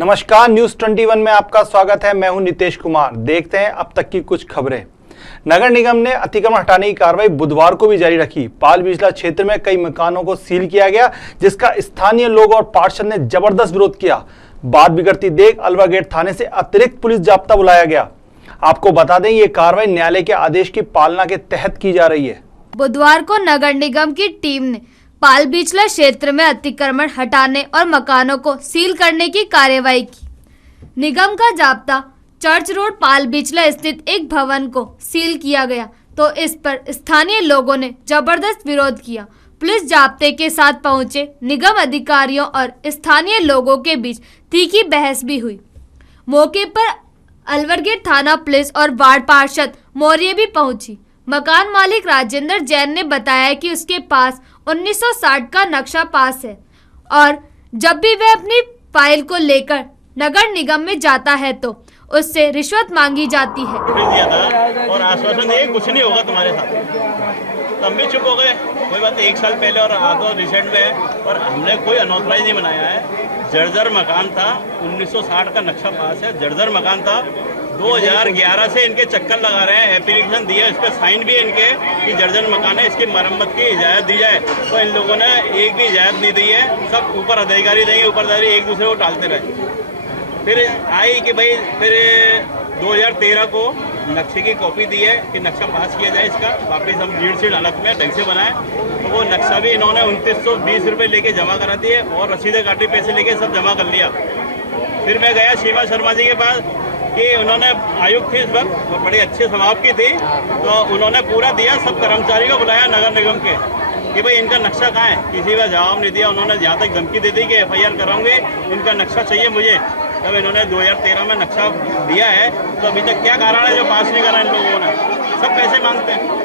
नमस्कार, न्यूज 21 में आपका स्वागत है। मैं हूं नितेश कुमार। देखते हैं अब तक की कुछ खबरें। नगर निगम ने अतिक्रमण हटाने की कार्रवाई बुधवार को भी जारी रखी। पाल बिजला क्षेत्र में कई मकानों को सील किया गया, जिसका स्थानीय लोग और पार्षद ने जबरदस्त विरोध किया। बात बिगड़ती देख अलवर गेट थाने से अतिरिक्त पुलिस जाब्ता बुलाया गया। आपको बता दें, ये कार्रवाई न्यायालय के आदेश की पालना के तहत की जा रही है। बुधवार को नगर निगम की टीम ने पाल बिचला क्षेत्र में अतिक्रमण हटाने और मकानों को सील करने की कार्यवाही की। निगम का जाब्ता चर्च रोड पाल बिचला स्थित एक भवन को सील किया गया, तो इस पर स्थानीय लोगों ने जबरदस्त विरोध किया। पुलिस जाब्ते के साथ पहुंचे निगम अधिकारियों और स्थानीय लोगों के बीच तीखी बहस भी हुई। मौके पर अलवर गेट थाना पुलिस और वार्ड पार्षद मौर्य भी पहुंची। मकान मालिक राजेंद्र जैन ने बताया कि उसके पास 1960 का नक्शा पास है और जब भी वह अपनी फाइल को लेकर नगर निगम में जाता है तो उससे रिश्वत मांगी जाती है। दिया था और आश्वासन दिए कुछ नहीं होगा तुम्हारे साथ, तो हम भी चुप हो गए। कोई बात नहीं, 1 साल पहले और आगे रिसेंट में, और हमने कोई अनऑथराइज नहीं बनाया है। जर्जर मकान था, 1960 का नक्शा पास है, जर्जर मकान था। 2011 से इनके चक्कर लगा रहे हैं, एप्लीकेशन दिया, इस पर साइन भी है इनके कि जर्जर मकान है, इसकी मरम्मत की इजाज़त दी जाए, तो इन लोगों ने एक भी इजाज़त नहीं दी है। सब ऊपर अधिकारी देंगे, ऊपर अधिकारी एक दूसरे को टालते रहे। फिर आई कि भाई फिर 2013 को नक्शे की कॉपी दी है कि नक्शा पास किया जाए, इसका वापस हम लीड सीट अलग में ढंग से बनाए। तो वो नक्शा भी इन्होंने 2920 रुपये लेके जमा करा दिए और रसीदें काटी, पैसे लेके सब जमा कर लिया। फिर मैं गया सीमा शर्मा जी के पास कि उन्होंने आयुक्त थी इस वक्त और बड़े अच्छे स्वभाव की थी, तो उन्होंने पूरा दिया। सब कर्मचारी को बुलाया नगर निगम के कि भाई इनका नक्शा कहाँ है, किसी का जवाब नहीं दिया। उन्होंने जहाँ तक धमकी दे दी कि FIR कराऊंगे, इनका नक्शा चाहिए मुझे। तब इन्होंने 2013 में नक्शा दिया है, तो अभी तक क्या कारण है जो पास नहीं करा इन लोगों ने? सब पैसे मांगते हैं।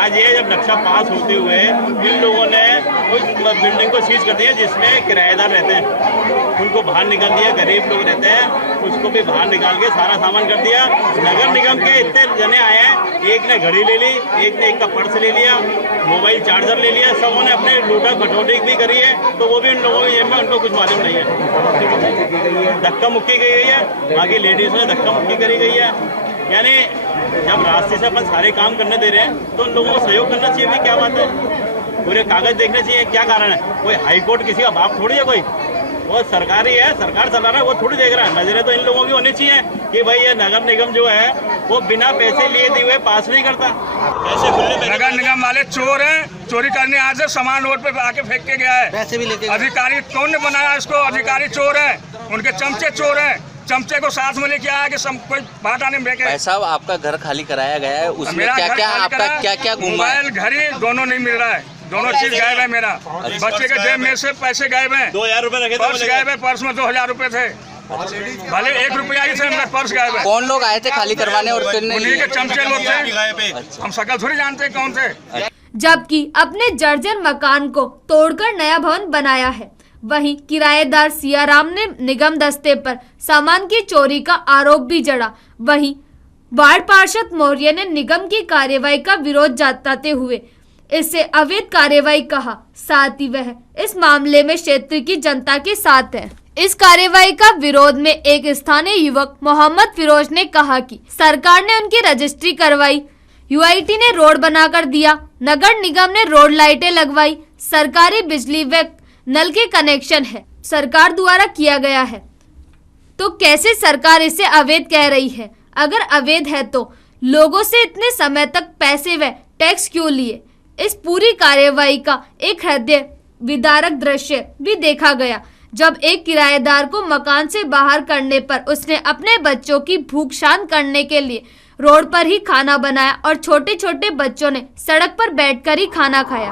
आज ये जब नक्शा पास होते हुए इन लोगों ने उस बिल्डिंग को सीज कर दिया जिसमें किराएदार रहते हैं, उनको बाहर निकाल दिया। गरीब लोग रहते हैं, उसको भी बाहर निकाल के सारा सामान कर दिया। नगर निगम के इतने जने आए हैं, एक ने घड़ी ले ली, एक ने एक का पर्स ले लिया, मोबाइल चार्जर ले लिया, सबों ने अपने लूटा खटोटी भी करी है। तो वो भी उन लोगों की जेब में, उनको कुछ मालूम नहीं है। धक्का मुक्की की गई है, बाकी लेडीज़ ने धक्का मुक्की करी गई है। यानी जब रास्ते से अपन सारे काम करने दे रहे हैं तो उन लोगों को सहयोग करना चाहिए। भी क्या बात है, पूरे कागज देखने चाहिए, क्या कारण है। कोई हाई कोर्ट किसी का बाप थोड़ी है, कोई वो सरकारी है, सरकार चला रहा है, वो थोड़ी देख रहा है। नजरें तो इन लोगों की होनी चाहिए कि भाई ये नगर निगम जो है वो बिना पैसे लिए दिए हुए पास नहीं करता। ऐसे खुले नगर निगम वाले चोर हैं, चोरी करने आज से सामान रोड पे आके फेंक के गया है। पैसे भी लेके अधिकारी कौन ने बनाया इसको? अधिकारी चोर है, उनके चमचे चोर हैं। चमचे को साथ में लेके आया कि सब कोई बात आने में फेंके। भाई साहब, आपका घर खाली कराया गया है, उसमें क्या घूमा? मोबाइल, घड़ी दोनों नहीं मिल रहा है, दोनों चीज गायब है मेरा। बच्चे के जेब में से पैसे गायब हैं, 2000 रुपए रखे थे, पर्स गायब है, पर्स में 2000 रुपए थे, भले 1 रुपया ही थे, मेरा पर्स गायब है। कौन लोग आए थे खाली करवाने और फिर उन्हीं के चमचे लोग थे, हम शकल थोड़ी जानते हैं कौन थे। जबकि अपने जर्जर मकान को तोड़कर नया भवन बनाया है, वहीं किराएदार सियाराम ने निगम दस्ते पर सामान की चोरी का आरोप भी जड़ा। वहीं वार्ड पार्षद मौर्य ने निगम की कार्यवाही का विरोध जताते हुए इससे अवैध कार्यवाही कहा। साथ ही वह इस मामले में क्षेत्र की जनता के साथ है। इस कार्यवाही का विरोध में एक स्थानीय युवक मोहम्मद फिरोज ने कहा कि सरकार ने उनकी रजिस्ट्री करवाई, UIT ने रोड बनाकर दिया, नगर निगम ने रोड लाइटें लगवाई, सरकारी बिजली व नल के कनेक्शन है, सरकार द्वारा किया गया है, तो कैसे सरकार इसे अवैध कह रही है? अगर अवैध है तो लोगों से इतने समय तक पैसे व टैक्स क्यों लिए? इस पूरी कार्यवाही का एक हृदय विदारक दृश्य भी देखा गया, जब एक किराएदार को मकान से बाहर करने पर उसने अपने बच्चों की भूख शांत करने के लिए रोड पर ही खाना बनाया और छोटे छोटे बच्चों ने सड़क पर बैठकर ही खाना खाया।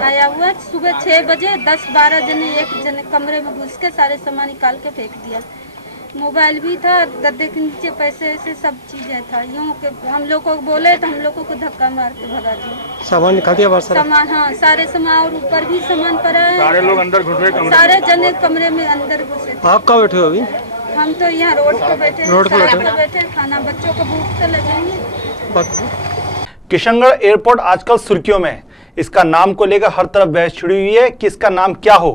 आया हुआ सुबह 6 बजे 10-12 जने एक जने कमरे में घुस के सारे सामान निकाल के फेंक दिया। मोबाइल भी था, गद्दे के नीचे पैसे ऐसे सब चीजें था। यूँ के हम लोग को बोले तो हम लोगों को धक्का मार के भगा दिया। सामान निकाल दिया, सामान, हाँ सारे सामान, और ऊपर भी सामान पड़ा है। सारे लोग अंदर घुस गए, सारे जने कमरे में अंदर घुसे। आप कहाँ बैठे हो अभी? हम तो यहाँ रोड पे बैठे, खाना बच्चों को भूख तो लगेंगे। किशनगढ़ एयरपोर्ट आजकल सुर्खियों में है। इसका नाम को लेकर हर तरफ बहस छिड़ी हुई है कि इसका नाम क्या हो।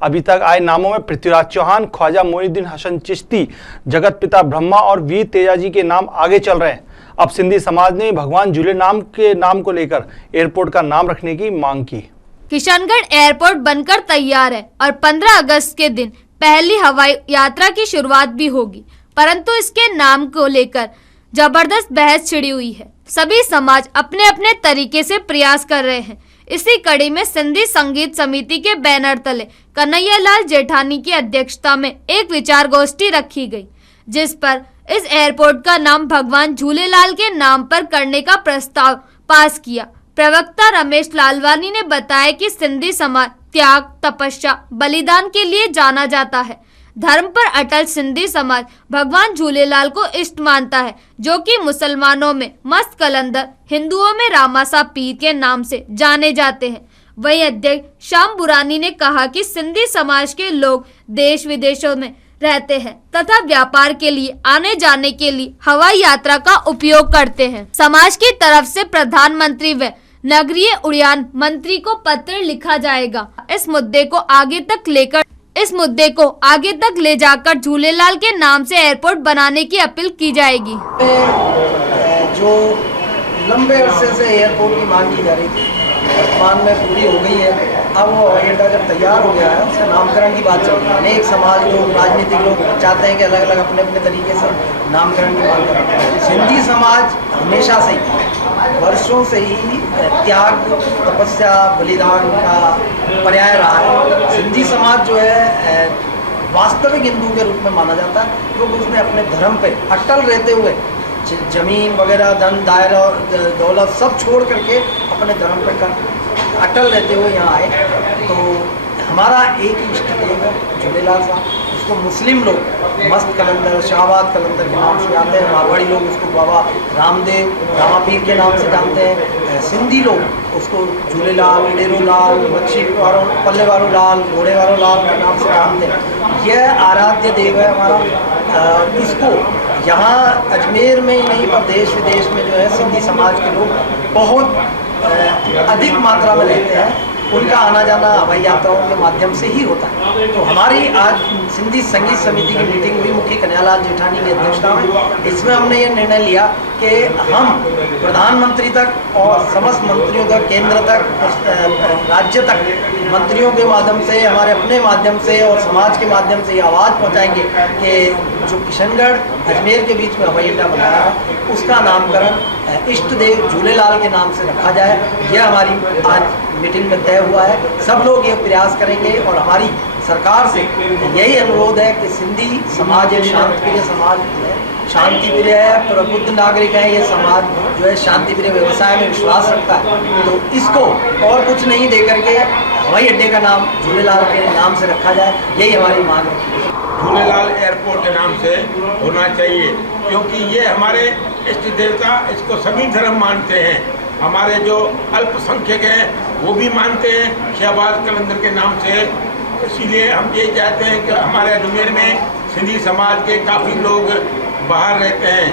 अभी तक आए नामों में पृथ्वीराज चौहान, ख्वाजा मोइनुद्दीन हसन चिश्ती, जगत पिता ब्रह्मा और वीर तेजाजी के नाम आगे चल रहे हैं। अब सिंधी समाज ने भगवान झूले के नाम को लेकर एयरपोर्ट का नाम रखने की मांग की। किशनगढ़ एयरपोर्ट बनकर तैयार है और 15 अगस्त के दिन पहली हवाई यात्रा की शुरुआत भी होगी, परंतु इसके नाम को लेकर जबरदस्त बहस छिड़ी हुई है। सभी समाज अपने अपने तरीके से प्रयास कर रहे हैं। इसी कड़ी में सिंधी संगीत समिति के बैनर तले कन्हैयालाल जेठानी की अध्यक्षता में एक विचार गोष्ठी रखी गई, जिस पर इस एयरपोर्ट का नाम भगवान झूलेलाल के नाम पर करने का प्रस्ताव पास किया। प्रवक्ता रमेश लालवानी ने बताया कि सिंधी समाज त्याग, तपस्या, बलिदान के लिए जाना जाता है। धर्म पर अटल सिंधी समाज भगवान झूलेलाल को इष्ट मानता है, जो कि मुसलमानों में मस्त कलंदर, हिंदुओं में रामासा पीर के नाम से जाने जाते हैं। वहीं अध्यक्ष श्याम बुरानी ने कहा कि सिंधी समाज के लोग देश विदेशों में रहते हैं तथा व्यापार के लिए आने जाने के लिए हवाई यात्रा का उपयोग करते हैं। समाज की तरफ से प्रधानमंत्री व नगरीय उड़ान मंत्री को पत्र लिखा जाएगा। इस मुद्दे को आगे तक ले जाकर झूलेलाल के नाम से एयरपोर्ट बनाने की अपील की जाएगी। जो लंबे अरसे से एयरपोर्ट की मांग की जा रही थी, वर्तमान में पूरी हो गई है। अब वो हवाई अड्डा जब तैयार हो गया है, उसका नामकरण की बात चल रही है। अनेक समाज लोग, राजनीतिक लोग चाहते हैं कि अलग अलग अपने अपने तरीके से नामकरण की मांग करें। सिंधी समाज हमेशा से ही, वर्षों से ही त्याग, तपस्या, बलिदान का पर्याय रहा है। सिंधी समाज जो है वास्तविक हिंदू के रूप में माना जाता है, क्योंकि उसने अपने धर्म पे अटल रहते हुए जमीन वगैरह, धन, दायरा, दौलत सब छोड़ करके अपने धर्म पे अटल रहते हुए यहाँ आए। तो हमारा एक ही इष्ट देव है झूलेलाल साहब। उसको मुस्लिम लोग मस्त कलंदर, शाहबाद कलंदर के नाम से जानते हैं। मारवाड़ी लोग उसको बाबा रामदेव, रामा पीर के नाम से जानते हैं। सिंधी लोग उसको झूलेलाल, डेरो लाल, मच्छी वारों, पल्ले वारों लाल, घोड़े वारों लाल के नाम से जानते हैं। यह आराध्य देव है हमारा। इसको यहाँ अजमेर में ही नहीं पर देश विदेश में जो है सिंधी समाज के लोग बहुत अधिक मात्रा में रहते हैं। उनका आना जाना हवाई यात्राओं के माध्यम से ही होता है। तो हमारी आज सिंधी संगीत समिति की मीटिंग हुई मुख्य कन्हैयालाल जेठानी की अध्यक्षता में। इसमें हमने ये निर्णय लिया कि हम प्रधानमंत्री तक और समस्त मंत्रियों तक, केंद्र तक, राज्य तक मंत्रियों के माध्यम से, हमारे अपने माध्यम से और समाज के माध्यम से ये आवाज़ पहुँचाएंगे कि जो किशनगढ़ अजमेर के बीच में हवाई अड्डा बनाया है, उसका नामकरण इष्ट देव झूलेलाल के नाम से रखा जाए। यह हमारी आज मीटिंग में तय हुआ है। सब लोग ये प्रयास करेंगे और हमारी सरकार से यही अनुरोध है कि सिंधी समाज एक शांतिप्रिय समाज है, शांतिप्रिय है, प्रबुद्ध नागरिक है। ये समाज जो है शांतिप्रिय व्यवसाय में विश्वास रखता है। तो इसको और कुछ नहीं दे करके हवाई अड्डे का नाम झूलेलाल के नाम से रखा जाए, यही हमारी मांग है। झूलेलाल एयरपोर्ट के नाम से होना चाहिए, क्योंकि ये हमारे इष्ट देवता, इसको सभी धर्म मानते हैं। हमारे जो अल्पसंख्यक हैं वो भी मानते हैं शहबाज कलंदर के नाम से। इसीलिए हम ये चाहते हैं कि हमारे अजमेर में सिंधी समाज के काफ़ी लोग बाहर रहते हैं,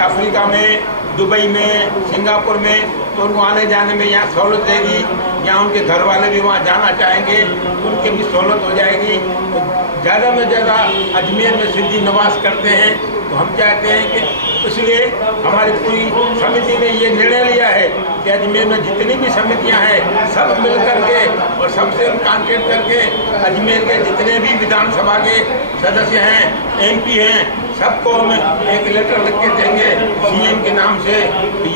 अफ्रीका में, दुबई में, सिंगापुर में, तो उनको आने जाने में यहाँ सहूलत रहेगी। यहाँ उनके घर वाले भी वहाँ जाना चाहेंगे, उनकी भी सहूलत हो जाएगी। तो ज़्यादा में ज़्यादा अजमेर में सिंधी निवास करते हैं, तो हम चाहते हैं कि इसलिए हमारी पूरी समिति ने ये निर्णय लिया है कि अजमेर में जितनी भी समितियां हैं सब मिल करके और सबसे कॉन्टेक्ट करके अजमेर के जितने भी विधानसभा के सदस्य हैं, एमपी हैं, सबको हम एक लेटर लिख के देंगे सीएम के नाम से।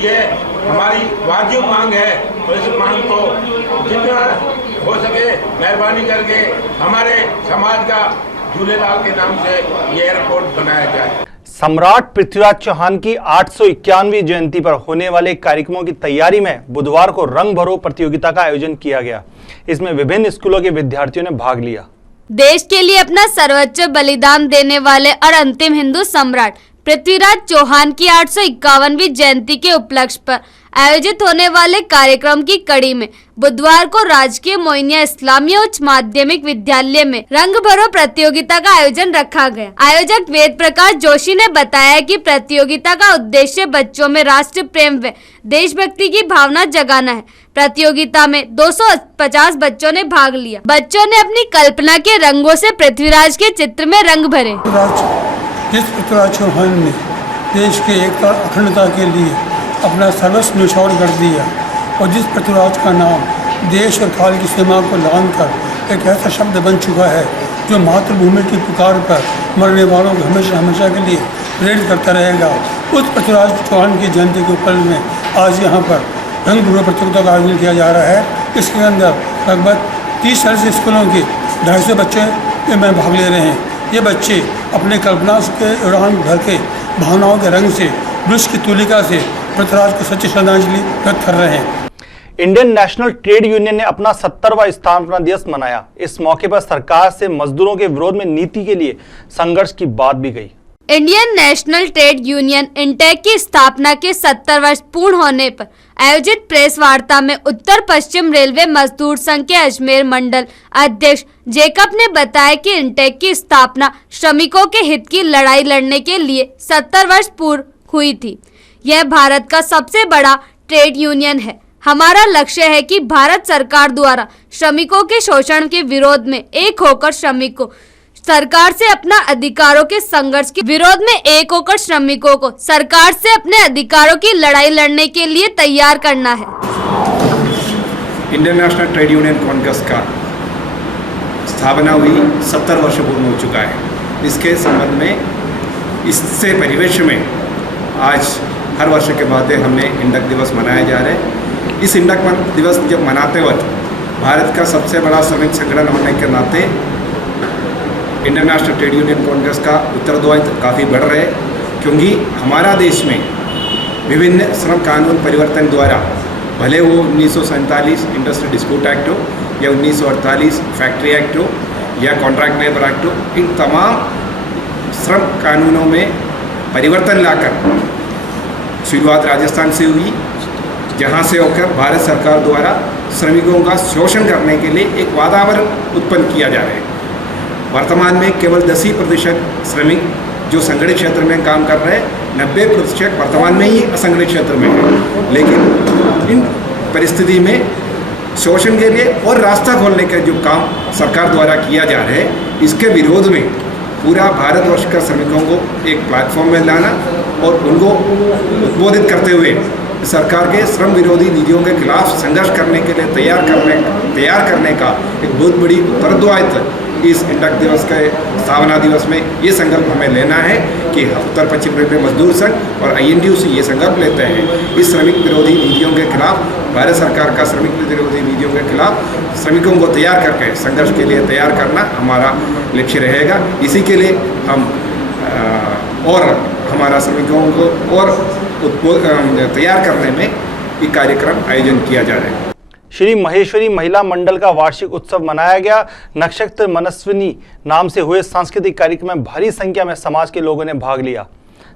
ये हमारी वाजिब मांग है और इस मांग को जितना हो सके मेहरबानी करके हमारे समाज का झूलेलाल के नाम से ये एयरपोर्ट बनाया जाए। सम्राट पृथ्वीराज चौहान की 851वीं जयंती पर होने वाले कार्यक्रमों की तैयारी में बुधवार को रंग भरो प्रतियोगिता का आयोजन किया गया। इसमें विभिन्न स्कूलों के विद्यार्थियों ने भाग लिया। देश के लिए अपना सर्वोच्च बलिदान देने वाले और अंतिम हिंदू सम्राट पृथ्वीराज चौहान की 851वीं जयंती के उपलक्ष्य पर आयोजित होने वाले कार्यक्रम की कड़ी में बुधवार को राजकीय मोइनिया इस्लामिया उच्च माध्यमिक विद्यालय में रंग भरो प्रतियोगिता का आयोजन रखा गया। आयोजक वेद प्रकाश जोशी ने बताया कि प्रतियोगिता का उद्देश्य बच्चों में राष्ट्र प्रेम व देशभक्ति की भावना जगाना है। प्रतियोगिता में 250 बच्चों ने भाग लिया। बच्चों ने अपनी कल्पना के रंगों से पृथ्वीराज के चित्र में रंग भरे। जिस पृथ्वीराज चौहान ने देश के एकता अखंडता के लिए अपना सर्वस्व न्यौछावर कर दिया और जिस पृथ्वीराज का नाम देश और काल की सीमा को लांघ कर एक ऐसा शब्द बन चुका है जो मातृभूमि की पुकार पर मरने वालों को हमेशा हमेशा के लिए प्रेरित करता रहेगा, उस पृथ्वीराज चौहान की जयंती के उपलक्ष्य में आज यहाँ पर रंग भरो प्रतियोगिता का आयोजन किया जा रहा है। इसके अंदर लगभग 30 स्कूलों के 250 बच्चे में भाग ले रहे हैं। ये बच्चे अपने कल्पना के उड़ान भर के भावनाओं के रंग से वृक्ष की तुलिका से पृथ्वीराज को सच्ची श्रद्धांजलि व्यक्त कर रहे हैं। इंडियन नेशनल ट्रेड यूनियन ने अपना 70वां स्थापना दिवस मनाया। इस मौके पर सरकार से मजदूरों के विरोध में नीति के लिए संघर्ष की बात भी कही। Indian national trade union intake की स्थापना के 70 वर्ष पूर्ण होने पर आयोजित प्रेस वार्ता में उत्तर पश्चिम रेलवे मजदूर संघ के अजमेर मंडल अध्यक्ष जेकब ने बताया कि इंटेक की स्थापना श्रमिकों के हित की लड़ाई लड़ने के लिए 70 वर्ष पूर्व हुई थी। यह भारत का सबसे बड़ा ट्रेड यूनियन है। हमारा लक्ष्य है कि भारत सरकार द्वारा श्रमिकों के शोषण के विरोध में एक होकर श्रमिकों सरकार से अपना अधिकारों के संघर्ष के विरोध में एक होकर श्रमिकों को सरकार से अपने अधिकारों की लड़ाई लड़ने के लिए तैयार करना है। Indian national trade union Congress का स्थापना हुई 70 वर्ष पूर्ण हो चुका है। इसके संबंध में इससे परिवेश में आज हर वर्ष के बाद हमने इंडक दिवस मनाया जा रहा है। इस इंडक दिवस जब मनाते वक्त भारत का सबसे बड़ा श्रमिक संगठन होने के नाते Indian national trade union Congress का उत्तरदायित्व काफ़ी बढ़ रहा है, क्योंकि हमारा देश में विभिन्न श्रम कानून परिवर्तन द्वारा, भले वो 1947 इंडस्ट्रियल डिस्प्यूट एक्ट हो या 1948 फैक्ट्री एक्ट हो या कॉन्ट्रैक्ट लेबर एक्ट हो, इन तमाम श्रम कानूनों में परिवर्तन लाकर शुरुआत राजस्थान से हुई, जहां से होकर भारत सरकार द्वारा श्रमिकों का शोषण करने के लिए एक वातावरण उत्पन्न किया जा रहा है। वर्तमान में केवल 10% श्रमिक जो संगठित क्षेत्र में काम कर रहे हैं, 90% वर्तमान में ही असंगठित क्षेत्र में है। लेकिन इन परिस्थिति में शोषण के लिए और रास्ता खोलने का जो काम सरकार द्वारा किया जा रहा है, इसके विरोध में पूरा भारतवर्ष का श्रमिकों को एक प्लेटफॉर्म में लाना और उनको उद्बोधित करते हुए सरकार के श्रम विरोधी नीतियों के खिलाफ संघर्ष करने के लिए तैयार करने का एक बहुत बड़ी उत्तरदायित्व इस इंडक दिवस के स्थापना दिवस में ये संकल्प हमें लेना है कि उत्तर पश्चिम रेलवे मजदूर संघ और INTUC ये संकल्प लेते हैं इस श्रमिक विरोधी नीतियों के खिलाफ, भारत सरकार का श्रमिक विरोधी नीतियों के खिलाफ श्रमिकों को तैयार करके संघर्ष के लिए तैयार करना हमारा लक्ष्य रहेगा। इसी के लिए हम और हमारा श्रमिकों को और तैयार करने में ये कार्यक्रम आयोजन किया जा रहा है। श्री महेश्वरी महिला मंडल का वार्षिक उत्सव मनाया गया। नक्षत्र मनस्विनी नाम से हुए सांस्कृतिक कार्यक्रम में भारी संख्या में समाज के लोगों ने भाग लिया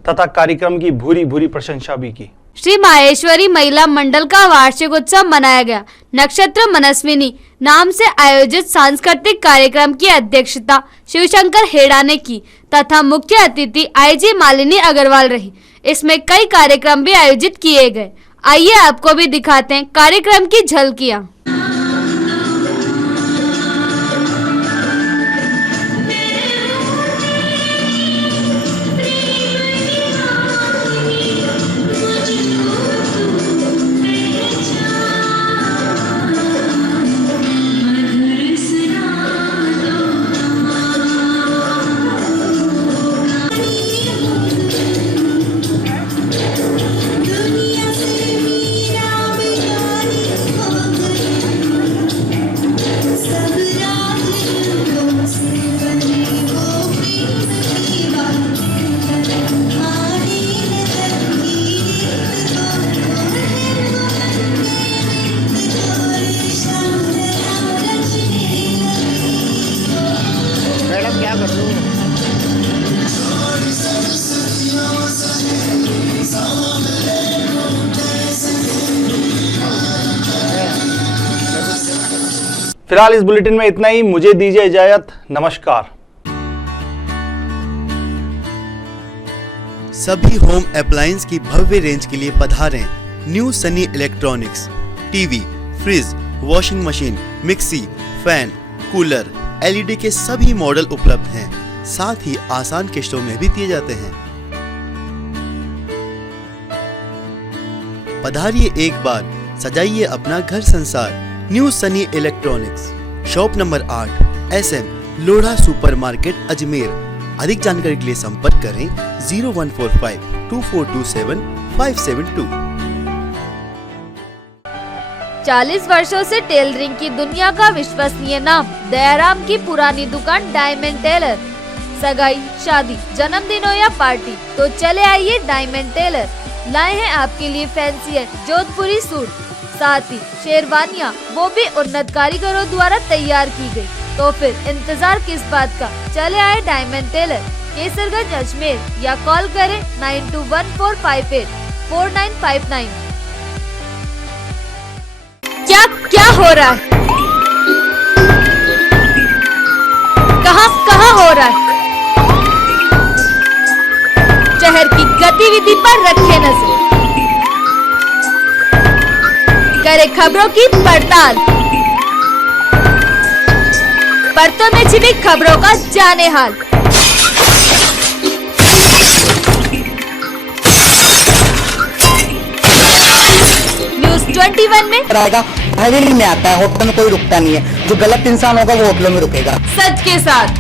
तथा कार्यक्रम की भूरी भूरी प्रशंसा भी की। श्री माहेश्वरी महिला मंडल का वार्षिक उत्सव मनाया गया। नक्षत्र मनस्विनी नाम से आयोजित सांस्कृतिक कार्यक्रम की अध्यक्षता शिवशंकर हेड़ा ने की तथा मुख्य अतिथि IG मालिनी अग्रवाल रही। इसमें कई कार्यक्रम भी आयोजित किए गए। आइए आपको भी दिखाते हैं कार्यक्रम की झलकियां। फिलहाल इस बुलेटिन में इतना ही। मुझे दीजिए इजाजत। नमस्कार। सभी होम अप्लायंस की भव्य रेंज के लिए पधारें new Sunny electronics. TV, fridge, washing machine, mixie, fan, cooler, LED के सभी मॉडल उपलब्ध हैं। साथ ही आसान किश्तों में भी दिए जाते हैं। पधारिए एक बार, सजाइए अपना घर संसार। New Sunny electronics, shop number 8, SM, Lodha super market, Ajmer. अधिक जानकारी के लिए संपर्क करें 0145 2427 572। 40 वर्षों से टेलरिंग की दुनिया का विश्वसनीय नाम दयाराम की पुरानी दुकान डायमंड टेलर। सगाई, शादी, जन्मदिनों या पार्टी तो चले आइए डायमंड टेलर। लाए हैं आपके लिए फैंसी जोधपुरी सूट, साथ ही शेरवानियाँ, वो भी उन्नत कारीगरों द्वारा तैयार की गई। तो फिर इंतजार किस बात का, चले आए डायमंड टेलर, केसरगंज, अजमेर, या कॉल करें 921458 4959। क्या हो रहा है? कहाँ हो रहा है? शहर की गतिविधि पर रखे नजर, करे खबरों की पड़ताल, परतों में छिपी खबरों का जाने हाल। न्यूज़ 21 में रहेगा। हवेली में आता है, होटल में कोई रुकता नहीं है। जो गलत इंसान होगा वो होटलों में रुकेगा। सच के साथ।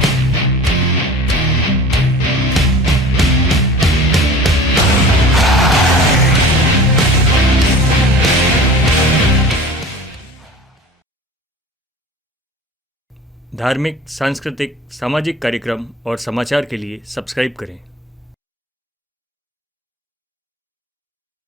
धार्मिक, सांस्कृतिक, सामाजिक कार्यक्रम और समाचार के लिए सब्सक्राइब करें।